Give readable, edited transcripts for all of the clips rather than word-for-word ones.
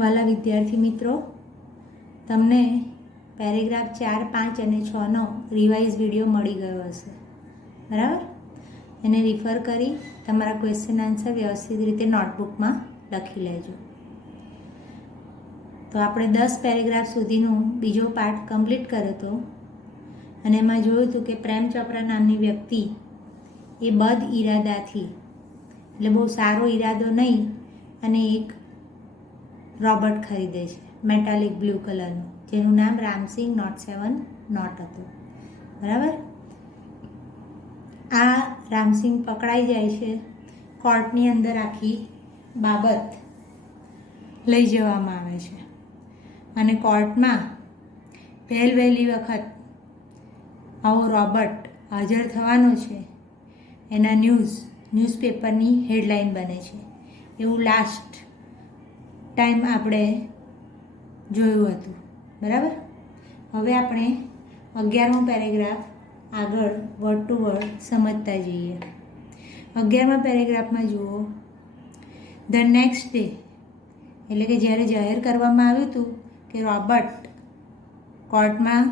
વાલા વિદ્યાર્થી મિત્રો, તમને પેરેગ્રાફ 4, 5 અને 6નો રિવાઇઝ વિડીયો મળી ગયો હશે, બરાબર? એને રિફર કરી તમારા ક્વેશ્ચન આન્સર વ્યવસ્થિત રીતે નોટબુકમાં લખી લેજો. તો આપણે 10 પેરેગ્રાફ સુધીનું બીજો પાર્ટ કમ્પ્લીટ કર્યો હતો અને એમાં જોયું હતું કે પ્રેમ ચોપરા નામની વ્યક્તિ એ બદ ઈરાદાથી, એટલે બહુ સારો ઈરાદો નહીં, અને એક રોબોટ ખરીદે છે મેટાલિક બ્લુ કલરનું, જેનું નામ રામસિંગ નોટ 7 નોટ હતું, બરાબર? આ રામસિંગ પકડાઈ જાય છે. કોર્ટની અંદર આખી બાબત લઈ જવામાં આવે છે અને કોર્ટમાં વહેલી વખત આવો રોબોટ હાજર થવાનો છે, એના ન્યૂઝપેપરની હેડલાઇન બને છે. એવું લાસ્ટ ટાઈમ આપણે જોયું હતું, બરાબર? હવે આપણે 11મો પેરેગ્રાફ આગળ વર્ડ ટુ વર્ડ સમજતા જઈએ. 11મા પેરેગ્રાફમાં જુઓ, ધ નેક્સ્ટ ડે, એટલે કે જ્યારે જાહેર કરવામાં આવ્યું હતું કે રોબોટ કોર્ટમાં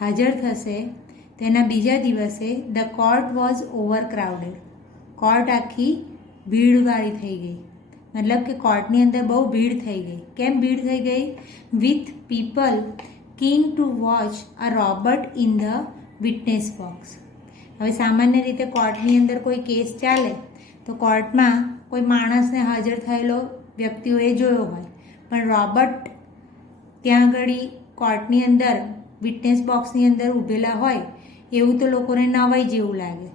હાજર થશે, તેના બીજા દિવસે ધ કોર્ટ વોઝ ઓવરક્રાઉડેડ. કોર્ટ આખી ભીડવાળી થઈ ગઈ, મતલબ કે કોર્ટની અંદર બહુ ભીડ થઈ ગઈ. કેમ ભીડ થઈ ગઈ? With people keen two watch a robot in the witness box. હવે સામાન્ય રીતે કોર્ટની અંદર કોઈ કેસ ચાલે તો કોર્ટમાં કોઈ માણસને હાજર થયેલો વ્યક્તિઓએ જોયો હોય, પણ રોબોટ ત્યાં આગળ કોર્ટની અંદર વિટનેસ બોક્સની અંદર ઊભેલા હોય એવું તો લોકોને નવાઈ જેવું લાગે.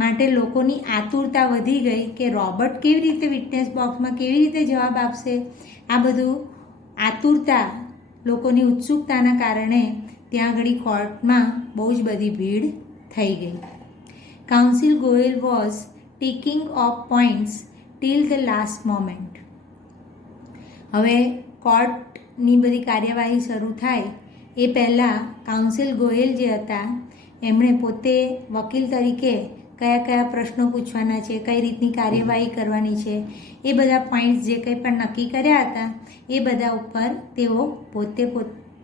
માટે લોકોની આતુરતા વધી ગઈ કે રોબોટ કેવી રીતે વિટનેસ બોક્સમાં કેવી રીતે જવાબ આપશે. આ બધું આતુરતા, લોકોની ઉત્સુકતાના કારણે ત્યાં આગળ કોર્ટમાં બહુ જ બધી ભીડ થઈ ગઈ. Counsel Goyal was ticking off points till the last moment. હવે કોર્ટની બધી કાર્યવાહી શરૂ થાય એ પહેલાં કાઉન્સિલ ગોયલ જે હતા એમણે પોતે વકીલ તરીકે કયા કયા પ્રશ્નો પૂછવાના છે, કઈ રીતની કાર્યવાહી કરવાની છે, એ બધા પોઈન્ટ્સ જે કંઈ પણ નક્કી કર્યા હતા એ બધા ઉપર તેઓ પોતે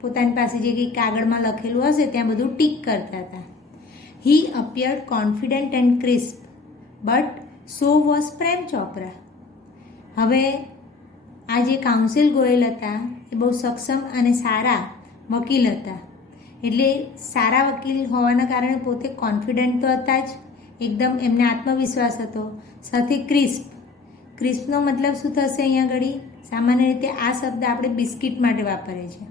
પોતાની પાસે જે કંઈ કાગળમાં લખેલું હશે ત્યાં બધું ટીક કરતા હતા. He appeared confident and crisp but so was Prem Chopra. હવે આ જે કાઉન્સિલ ગોયલ હતા એ બહુ સક્ષમ અને સારા વકીલ હતા, એટલે સારા વકીલ હોવાના કારણે પોતે કોન્ફિડન્ટ તો હતા જ, એકદમ એમને આત્મવિશ્વાસ હતો. સાથે ક્રિસ્પનો મતલબ શું થશે? અહીંયા આગળ સામાન્ય રીતે આ શબ્દ આપણે બિસ્કિટ માટે વાપરીએ છીએ,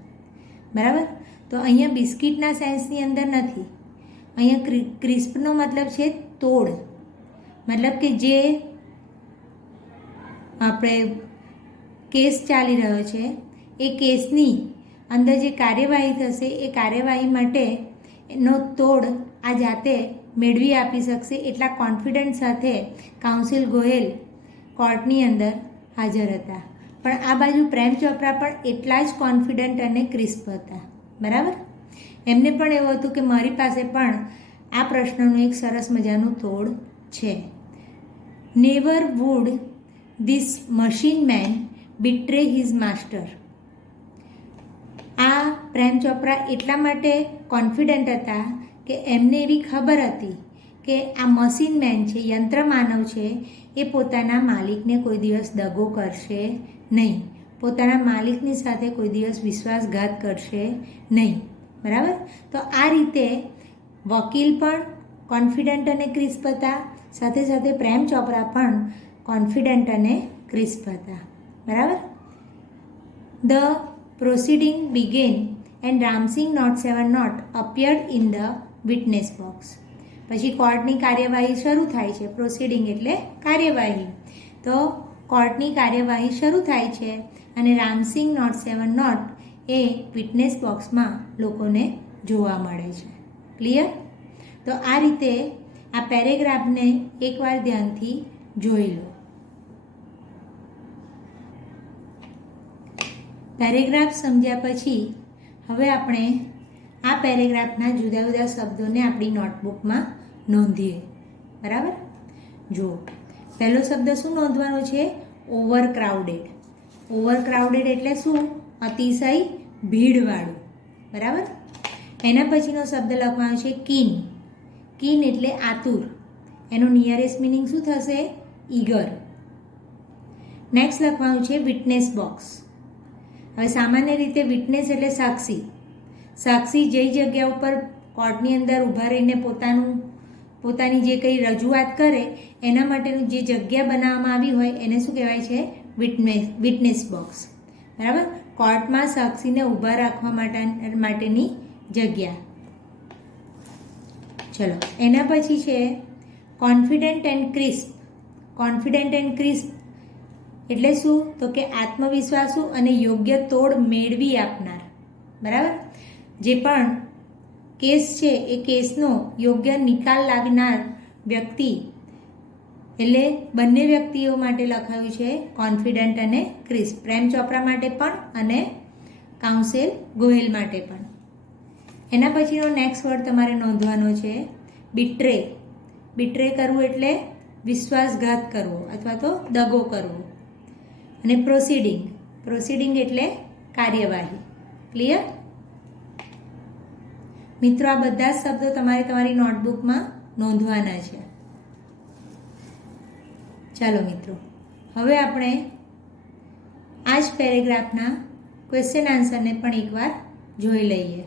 બરાબર? તો અહીંયા બિસ્કિટના સેન્સની અંદર નથી. અહીંયા ક્રિસ્પનો મતલબ છે તોડ, મતલબ કે જે આપણે કેસ ચાલી રહ્યો છે એ કેસની અંદર જે કાર્યવાહી થશે એ કાર્યવાહી માટે એનો તોડ આ જાતે મેળવી આપી શકશે એટલા કોન્ફિડન્સ સાથે કાઉન્સિલ ગોયલ કોર્ટની અંદર હાજર હતા. પણ આ બાજુ પ્રેમ ચોપરા પણ એટલા જ કોન્ફિડન્ટ અને ક્રિસ્પ હતા, બરાબર? એમને પણ એવું હતું કે મારી પાસે પણ આ પ્રશ્નનું એક સરસ મજાનું તોડ છે. Never would this machine man betray his master. આ પ્રેમ ચોપરા એટલા માટે કોન્ફિડન્ટ હતા કે એમને એવી ખબર હતી કે આ મશીન મેન છે, યંત્ર માનવ છે, એ પોતાના માલિકને કોઈ દિવસ દગો કરશે નહીં, પોતાના માલિકની સાથે કોઈ દિવસ વિશ્વાસઘાત કરશે નહીં, બરાબર? તો આ રીતે વકીલ પણ કોન્ફિડન્ટ અને ક્રિસ્પ હતા, સાથે સાથે પ્રેમ ચોપરા પણ કોન્ફિડન્ટ અને ક્રિસ્પ હતા, બરાબર? The proceeding began and Ramsing Not 7 Not appeared in the witness box. પછી કોર્ટની કાર્યવાહી શરૂ થાય છે. પ્રોસિડિંગ એટલે કાર્યવાહી. તો કોર્ટની કાર્યવાહી શરૂ થાય છે અને Ramsingh not 7 not a witness બોક્સમાં લોકોને જોવા મળે છે. ક્લિયર? તો આ રીતે આ પેરેગ્રાફને એકવાર ધ્યાનથી જોઈ લો. પેરેગ્રાફ સમજ્યા પછી હવે આપણે આ પેરેગ્રાફના જુદા જુદા શબ્દોને આપણી નોટબુકમાં નોંધીએ, બરાબર? જુઓ, પહેલો શબ્દ શું નોંધવાનો છે? ઓવરક્રાઉડેડ. ઓવરક્રાઉડેડ એટલે શું? અતિશય ભીડવાળું, બરાબર. એના પછીનો શબ્દ લખવાનો છે કીન. કીન એટલે આતુર. એનું નિયરેસ્ટ મિનિંગ શું થશે? ઈગર. નેક્સ્ટ લખવાનું છે વિટનેસ બોક્સ. હવે સામાન્ય રીતે વિટનેસ એટલે સાક્ષી. સાક્ષી જે જગ્યા ઉપર કોર્ટની અંદર ઊભા રહીને પોતાની જે કંઈ રજૂઆત કરે એના માટેનું જે જગ્યા બનાવવામાં આવી હોય એને શું કહેવાય છે? વિટનેસ બોક્સ, બરાબર. કોર્ટમાં સાક્ષીને ઊભા રાખવા માટેની જગ્યા. ચલો, એના પછી છે confident and crisp. Confident and crisp એટલે શું? તો કે આત્મવિશ્વાસુ અને યોગ્ય તોડ મેળવી આપનાર, બરાબર. જે પણ કેસ છે એ કેસનો યોગ્ય નિકાલ લાવનાર વ્યક્તિ, એટલે બંને વ્યક્તિઓ માટે લખાયું છે કોન્ફિડન્ટ અને ક્રિસ્પ. પ્રેમ ચોપરા માટે પણ અને કાઉન્સિલ ગોહિલ માટે પણ. એના પછીનો નેક્સ્ટ વર્ડ તમારે નોંધવાનો છે બિટ્રે. બિટ્રે કરવું એટલે વિશ્વાસઘાત કરવો અથવા તો દગો કરવો. અને પ્રોસિડિંગ. પ્રોસિડિંગ એટલે કાર્યવાહી. ક્લિયર? મિત્રો, આ બધા જ શબ્દો તમારે તમારી નોટબુકમાં નોંધવાના છે. ચાલો મિત્રો, હવે આપણે આ જ પેરેગ્રાફના ક્વેશ્ચન આન્સરને પણ એકવાર જોઈ લઈએ.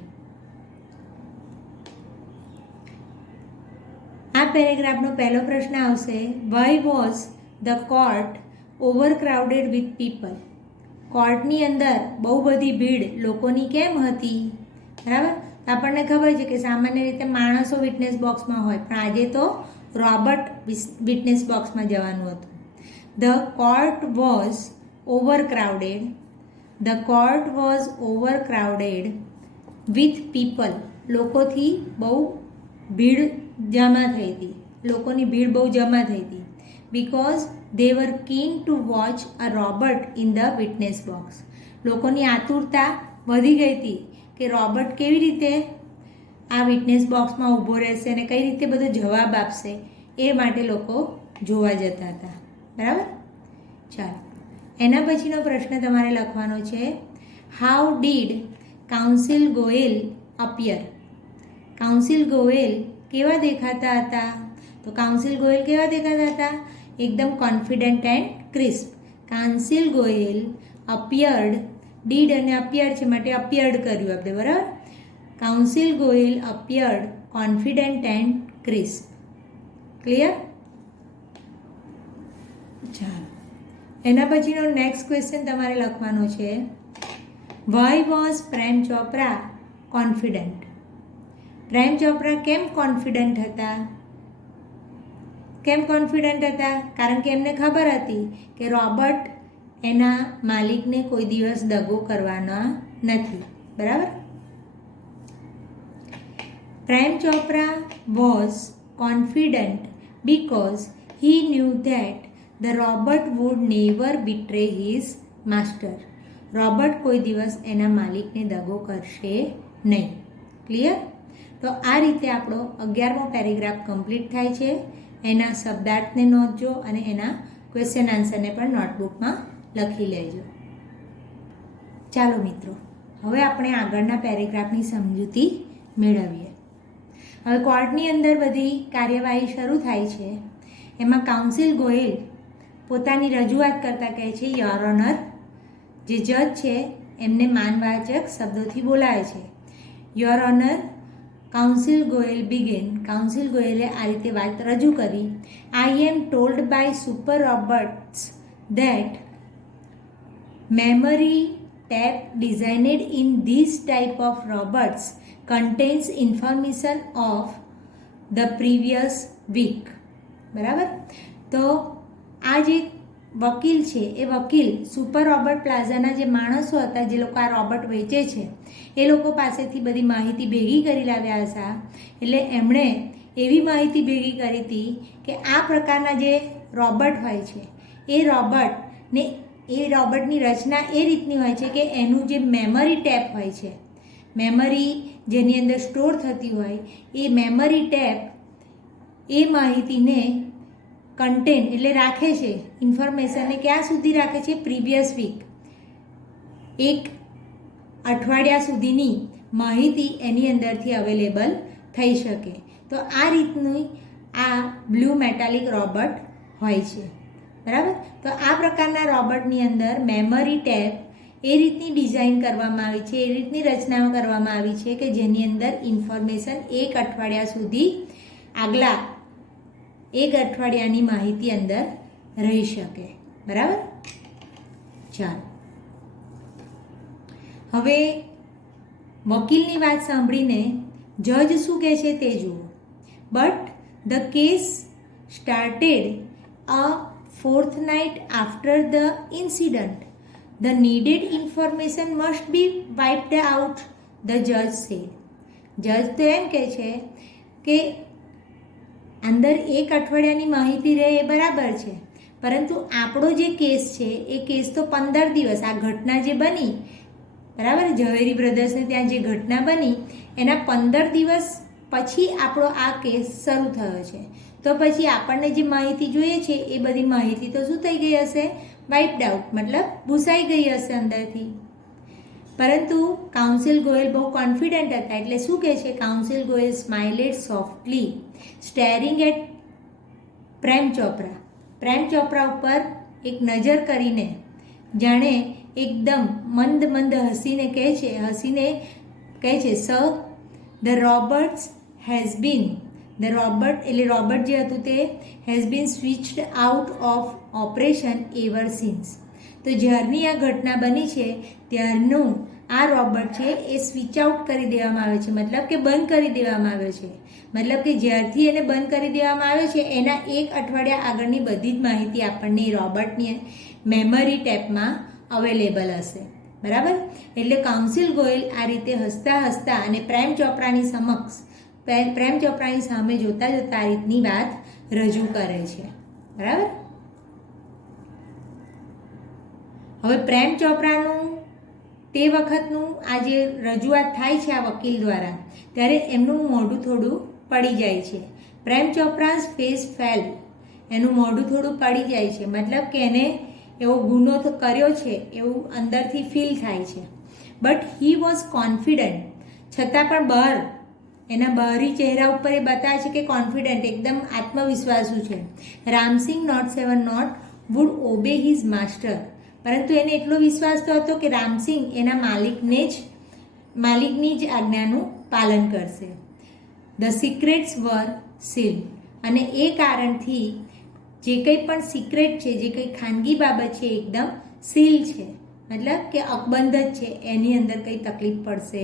આ પેરેગ્રાફનો પહેલો પ્રશ્ન આવશે, why was the court overcrowded with people. કોર્ટની અંદર બહુ બધી ભીડ લોકોની કેમ હતી? બરાબર. આપણને ખબર છે કે સામાન્ય રીતે માણસો વિટનેસ બોક્સમાં હોય, પણ આજે તો રોબોટ વિટનેસ બોક્સમાં જવાનું હતું. The court was overcrowded. The court was overcrowded with people. લોકોથી બહુ ભીડ જમા થઈ હતી. લોકોની ભીડ બહુ જમા થઈ હતી. Because they were keen to watch a robot in the witness box. લોકોની આતુરતા વધી ગઈ હતી કે રોબોટ કેવી રીતે આ વિટનેસ બોક્સમાં ઊભો રહેશે અને કઈ રીતે બધો જવાબ આપશે, એ માટે લોકો જોવા જતા હતા, બરાબર. ચાલો, એના પછીનો પ્રશ્ન તમારે લખવાનો છે, how did council Goyal appear. Council Goyal કેવા દેખાતા હતા? તો કાઉન્સિલ ગોયલ કેવા દેખાતા હતા? એકદમ confident and crisp. Counsel Goyal appeared. Did અને અપિયર્ડ છે માટે અપિયર્ડ કર્યું આપણે, બરાબર. Counsel Goyal appeared confident and crisp. Clear? ચાલો, એના પછીનો નેક્સ્ટ ક્વેશ્ચન તમારે લખવાનો છે, why was Prem Chopra confident. Prem Chopra કેમ કોન્ફિડન્ટ હતા? કેમ કોન્ફિડન્ટ હતા? કારણ કે એમને ખબર હતી કે રોબોટ એના માલિકને કોઈ દિવસ દગો કરવાના નથી, બરાબર. Prem Chopra was confident because he knew that the robot would never betray his master. Robot કોઈ દિવસ એના માલિકને દગો કરશે નહીં. ક્લિયર? તો આ રીતે આપણો 11મો પેરેગ્રાફ કમ્પ્લીટ થાય છે. એના શબ્દાર્થને નોંધજો અને એના ક્વેશ્ચન આન્સરને પણ નોટબુકમાં લખી લેજો. ચાલો મિત્રો, હવે આપણે આગળના પેરેગ્રાફની સમજૂતી મેળવીએ. હવે કોર્ટની અંદર બધી કાર્યવાહી શરૂ થાય છે. એમાં કાઉન્સિલ ગોયલ પોતાની રજૂઆત કરતાં કહે છે, યોર ઓનર. જે જજ છે એમને માનવાચક શબ્દોથી બોલાવે છે. Your honour, counsel Goyal began. Counsel ગોયલે આ રીતે વાત રજૂ કરી, I am told by super robots that memory tab designed in this type of robots contains information of the previous week. બરાબર. તો આ જે વકીલ છે એ વકીલ સુપર રોબોટ પ્લાઝાના જે માણસો હતા, જે લોકો આ રોબોટ વેચે છે, એ લોકો પાસેથી બધી માહિતી ભેગી કરી લાવ્યા હતા. એટલે એમણે એવી માહિતી ભેગી કરી હતી કે આ પ્રકારના જે રોબોટ હોય છે એ રોબોટની રચના એ રીતની હોય છે કે એનું જે મેમરી ટેપ હોય છે, મેમરી જેની અંદર સ્ટોર થતી હોય, એ મેમરી ટેપ એ માહિતીને કન્ટેન એટલે રાખે છે, ઇન્ફોર્મેશનને ક્યાં સુધી રાખે છે? Previous week. એક અઠવાડિયા સુધીની માહિતી એની અંદરથી અવેલેબલ થઈ શકે. તો આ રીતની આ બ્લુ મેટાલિક રોબોટ હોય છે, બરાબર. તો આ પ્રકારના રોબોટની અંદર મેમરી ટેબ એ રીતની ડિઝાઇન કરવામાં આવી છે, એ રીતની રચનાઓ કરવામાં આવી છે કે જેની અંદર ઇન્ફોર્મેશન એક અઠવાડિયા સુધી આગલા એક અઠવાડિયાની માહિતી અંદર રહી શકે, બરાબર. ચાલો હવે વકીલની વાત સાંભળીને જજ શું કહે છે તે જુઓ. But the case started a fortnight after the incident. The needed information must be wiped out, the judge said. જજ તો એમ કહે છે કે અંદર એક અઠવાડિયાની માહિતી રહે એ બરાબર છે, પરંતુ આપણો જે કેસ છે એ કેસ તો 15 દિવસ, આ ઘટના જે બની, બરાબર, ઝવેરી બ્રધર્સને ત્યાં જે ઘટના બની એના 15 દિવસ પછી આપણો આ કેસ શરૂ થયો છે. તો પછી આપણને જે માહિતી જોઈએ છે એ બધી માહિતી તો શું થઈ ગઈ હશે? વાઇપ્ડ આઉટ, મતલબ ભૂસાઈ ગઈ હશે અંદરથી. પરંતુ કાઉન્સિલ ગોયલ બહુ કોન્ફિડન્ટ હતા, એટલે શું કહે છે? Counsel Goyal smiled softly staring at Prem Chopra. Prem Chopra ઉપર એક નજર કરીને જાણે એકદમ મંદ મંદ હસીને કહે છે sir, the Roberts has been, the Robert એટલે રોબર્ટ જે હતું તે has been switched out of operation ever since. તો જ્યારની આ ઘટના બની છે ત્યારનું આ રોબર્ટ છે એ સ્વિચ આઉટ કરી દેવામાં આવે છે, મતલબ કે બંધ કરી દેવામાં આવ્યો છે. મતલબ કે જ્યારથી એને બંધ કરી દેવામાં આવ્યો છે એના એક અઠવાડિયા આગળની બધી જ માહિતી આપણને રોબર્ટની મેમરી ટેપમાં અવેલેબલ હશે, બરાબર. એટલે કાઉન્સિલ ગોયલ આ રીતે હસતા હસતા અને પ્રેમ ચોપરાની સામે જોતા આ રીતની વાત રજૂ કરે છે, બરાબર. હવે પ્રેમ ચોપરાનું તે વખતનું આ જે રજૂઆત થાય છે આ વકીલ દ્વારા, ત્યારે એમનું મોઢું થોડું પડી જાય છે. પ્રેમ ચોપરાઝ ફેસ ફેલ, એનું મોઢું થોડું પડી જાય છે, મતલબ કે એને એવો ગુનો તો કર્યો છે એવું અંદરથી ફીલ થાય છે. બટ હી વોઝ કોન્ફિડન્ટ, છતાં પણ બહાર એના બહારી ચહેરા ઉપર એ બતાવે છે કે કોન્ફિડન્ટ, એકદમ આત્મવિશ્વાસુ છે. Ramsingh not 7 not would obey his master, પરંતુ એને એટલો વિશ્વાસ તો હતો કે રામસિંગ એના માલિકની જ આજ્ઞાનું પાલન કરશે. ધ સિક્રેટ્સ વર સીલ્ડ, અને એ કારણથી જે કંઈ પણ સિક્રેટ છે, જે કંઈ ખાનગી બાબત છે એકદમ સીલ છે, મતલબ કે અકબંધ જ છે, એની અંદર કંઈ તકલીફ પડશે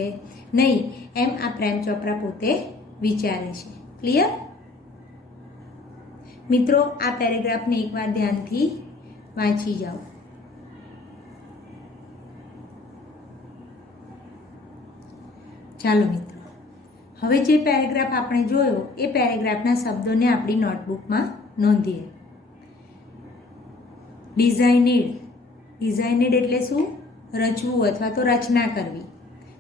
નહીં, એમ આ પ્રેમ ચોપરા પોતે વિચારે છે. ક્લિયર મિત્રો? આ પેરેગ્રાફને એકવાર ધ્યાનથી વાંચી જાઓ. ચાલો મિત્રો, હવે જે પેરેગ્રાફ આપણે જોયો એ પેરેગ્રાફના શબ્દોને આપણી નોટબુકમાં નોંધીએ. ડિઝાઇનેડ એટલે શું? રચવું અથવા તો રચના કરવી.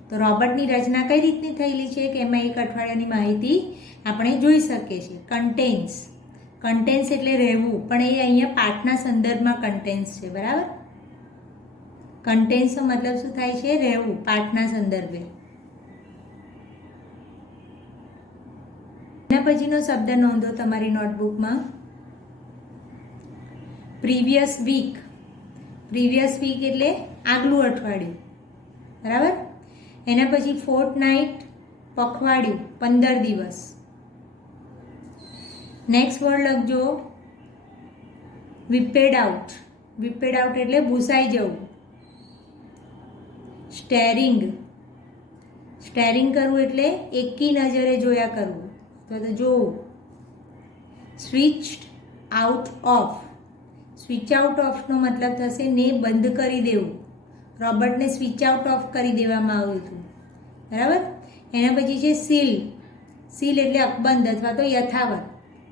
તો રોબર્ટની રચના કઈ રીતની થયેલી છે કે એમાં એક અઠવાડિયાની માહિતી આપણે જોઈ શકીએ છીએ. કન્ટેન્સ એટલે રહેવું, પણ એ અહીંયા પાઠના સંદર્ભમાં કન્ટેન્સ છે, બરાબર. કન્ટેન્સનો મતલબ શું થાય છે? રહેવું, પાઠના સંદર્ભે. એના પછીનો શબ્દ નોંધો તમારી નોટબુકમાં, પ્રીવિયસ વીક. પ્રીવિયસ વીક એટલે આગલું અઠવાડિયું, બરાબર. એના પછી ફોર્ટનાઇટ, પખવાડિયું, 15 દિવસ. નેક્સ્ટ વર્ડ લખજો વિપેડ આઉટ. વિપેડ આઉટ એટલે ભૂસાઈ જવું. સ્ટેરિંગ કરવું એટલે એકી નજરે જોયા કરવું અથવા તો જોવું. Switched out of. Switch out ઓફનો મતલબ થશે ને બંધ કરી દેવું. રોબર્ટને સ્વિચ આઉટ ઓફ કરી દેવામાં આવ્યું હતું, બરાબર. એના પછી છે સીલ. સીલ એટલે અકબંધ અથવા તો યથાવત,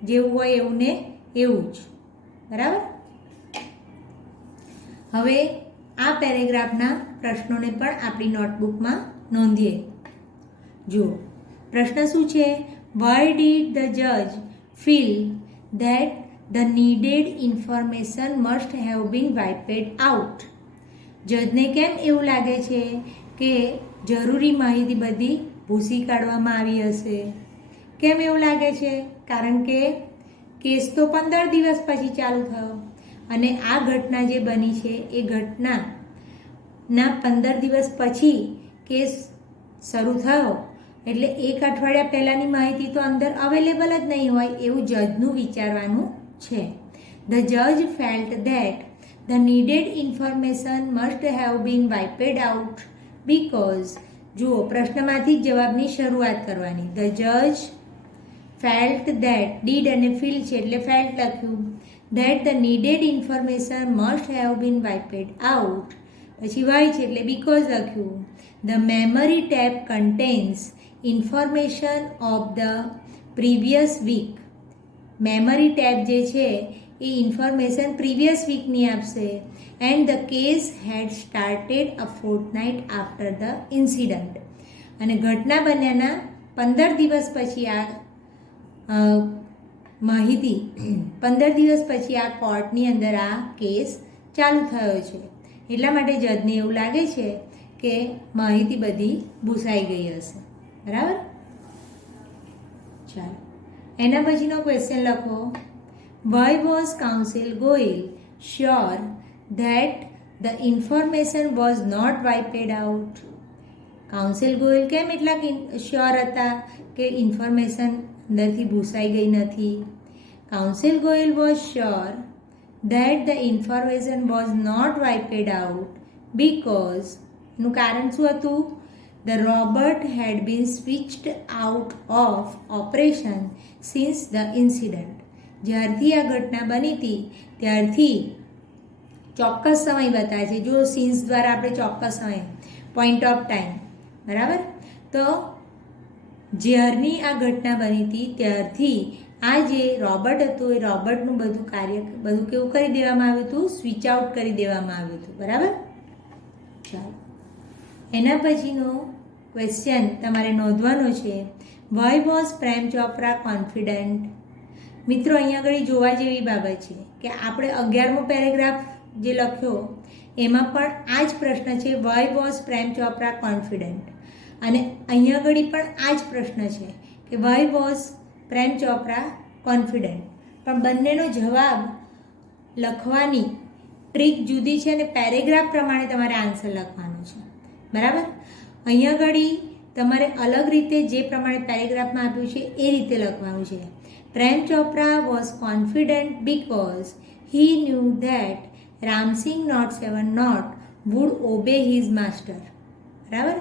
જેવું હોય એવું ને એવું જ, બરાબર. હવે આ પેરેગ્રાફના પ્રશ્નોને પણ આપણી નોટબુકમાં નોંધીએ. જુઓ પ્રશ્ન શું છે? વાય ડીડ ધ જજ feel that the needed information must have been wiped out? જજને કેમ એવું લાગે છે કે જરૂરી માહિતી બધી ભૂસી કાઢવામાં આવી હશે? કેમ એવું લાગે છે? કારણ કે કેસ તો 15 દિવસ પછી ચાલુ થયો અને આ ઘટના જે બની છે એ ઘટનાના 15 દિવસ પછી કેસ શરૂ થયો, એટલે એક અઠવાડિયા પહેલાંની માહિતી તો અંદર અવેલેબલ જ નહીં હોય એવું જજનું વિચારવાનું છે. ધ જજ felt that the needed information must have been wiped out because, જુઓ પ્રશ્નમાંથી જ જવાબની શરૂઆત કરવાની. ધ જજ ફેલ્ટ ધેટ, ડીડ અને ફીલ છે એટલે ફેલ્ટ લખ્યું. That the needed information must have been wiped out, પછી વાય છે એટલે બીકોઝ લખ્યું. The memory tab contains information of the previous week. Memory tab જે છે એ ઇન્ફોર્મેશન પ્રીવિયસ વીકની આપશે. And the case had started a Fortnite after the incident, અને ઘટના બન્યાના 15 દિવસ પછી આ માહિતી 15 દિવસ પછી આ કોર્ટની અંદર આ કેસ ચાલુ થયો છે. એટલા માટે જજને એવું લાગે છે કે માહિતી બધી ભૂસાઈ ગઈ હશે. બરાબર? ચાલો એના પછીનો ક્વેશ્ચન લખો. Why was counsel Goyal sure that the information was not wiped out? Counsel Goyal કેમ એટલા શ્યોર હતા કે ઇન્ફોર્મેશન અંદરથી ભૂસાઈ ગઈ નથી? Counsel Goyal was sure that the information was not wiped out because, એનું કારણ શું હતું? The robot had been switched out of operation since the incident. જ્યારથી આ ઘટના બની હતી ત્યારથી ચોક્કસ સમય બતાવે છે. જો સિન્સ દ્વારા આપણે ચોક્કસ સમય, પોઈન્ટ ઓફ ટાઈમ, બરાબર? તો જ્યારની આ ઘટના બની હતી ત્યારથી આ જે રોબોટ હતું એ રોબોટનું બધું કાર્ય બધું કેવું કરી દેવામાં આવ્યું હતું? સ્વિચ આઉટ કરી દેવામાં આવ્યું હતું. બરાબર? ચાલો એના પછીનો ક્વેશ્ચન તમારે નોંધવાનો છે. Why was Prem Chopra confident? મિત્રો અહીંયા આગળ જોવા જેવી બાબત છે કે આપણે 11મો પેરેગ્રાફ જે લખ્યો એમાં પણ આ જ પ્રશ્ન છે, why was Prem Chopra confident, અને અહીંયા આગળ પણ આ જ પ્રશ્ન છે કે Y was Prem Chopra confident. પણ બંનેનો જવાબ લખવાની ટ્રીક જુદી છે અને પેરેગ્રાફ પ્રમાણે તમારે આન્સર લખવાનો છે. બરાબર? અહીંયા આગળ તમારે અલગ રીતે જે પ્રમાણે પેરેગ્રાફમાં આપ્યું છે એ રીતે લખવાનું છે. Prem Chopra was confident because he knew that Ramsingh not 7 not would obey his master. બરાબર?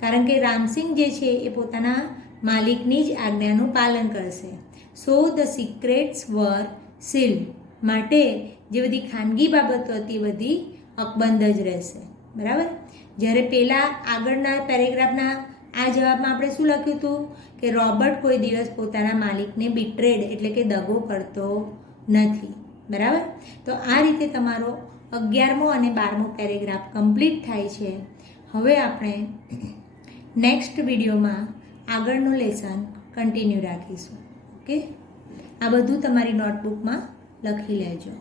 કારણ કે રામસિંગ જે છે એ પોતાના માલિકની જ આજ્ઞાનું પાલન કરશે. સો ધ સિક્રેટ્સ વર સીલ્ડ, માટે જે બધી ખાનગી બાબતો હતી એ બધી અકબંધ જ રહેશે. બરાબર? જ્યારે પહેલાં આગળના પેરેગ્રાફના આ જવાબમાં આપણે શું લખ્યું હતું કે રોબર્ટ કોઈ દિવસ પોતાના માલિકને બિટ્રેડ એટલે કે દગો કરતો નથી. બરાબર? તો આ રીતે તમારો 11મો અને 12મો પેરેગ્રાફ કમ્પ્લીટ થાય છે. હવે આપણે નેક્સ્ટ વિડીયોમાં આગળનું લેસન કન્ટિન્યુ રાખીશું. ઓકે? આ બધું તમારી નોટબુકમાં લખી લેજો.